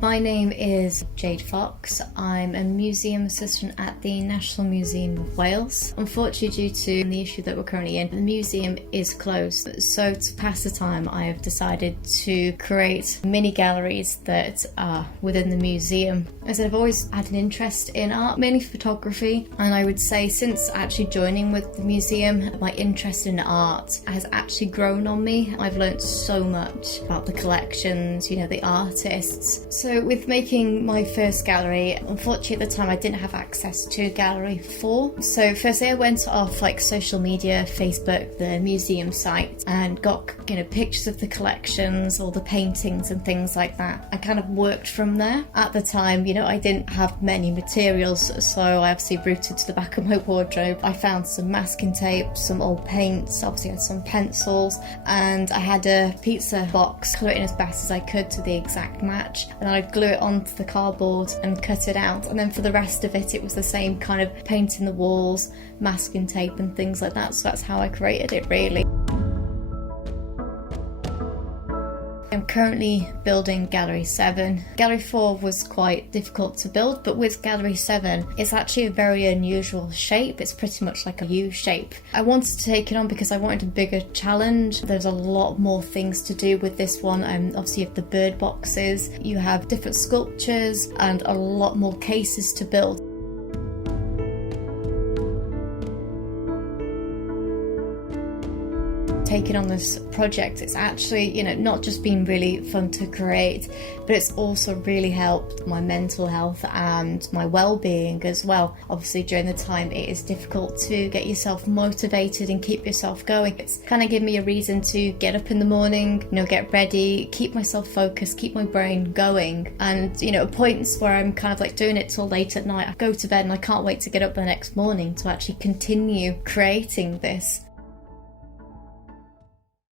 My name is Jade Fox. I'm a museum assistant at the National Museum of Wales. Unfortunately, due to the issue that we're currently in, the museum is closed. So to pass the time, I have decided to create mini galleries that are within the museum. As I've always had an interest in art, mainly photography, and I would say since actually joining with the museum, my interest in art has actually grown on me. I've learned so much about the collections, the artists. So with making my first gallery, unfortunately at the time I didn't have access to Gallery 4. So firstly I went off social media, Facebook, the museum site, and got pictures of the collections, all the paintings and things like that. I kind of worked from there. At the time, I didn't have many materials, so I obviously rooted to the back of my wardrobe. I found some masking tape, some old paints, obviously had some pencils, and I had a pizza box, colour it in as best as I could to the exact match, and then I'd glue it onto the cardboard and cut it out, and then for the rest of it was the same kind of painting the walls, masking tape and things like that. So that's how I created it, really. I'm currently building Gallery 7. Gallery 4 was quite difficult to build, but with Gallery 7, it's actually a very unusual shape. It's pretty much like a U shape. I wanted to take it on because I wanted a bigger challenge. There's a lot more things to do with this one. Obviously you have the bird boxes, you have different sculptures, and a lot more cases to build. Taking on this project, it's actually, not just been really fun to create, but it's also really helped my mental health and my well-being as well. Obviously during the time it is difficult to get yourself motivated and keep yourself going. It's kind of given me a reason to get up in the morning, get ready, keep myself focused, keep my brain going, and at points where I'm kind of doing it till late at night, I go to bed and I can't wait to get up the next morning to actually continue creating this.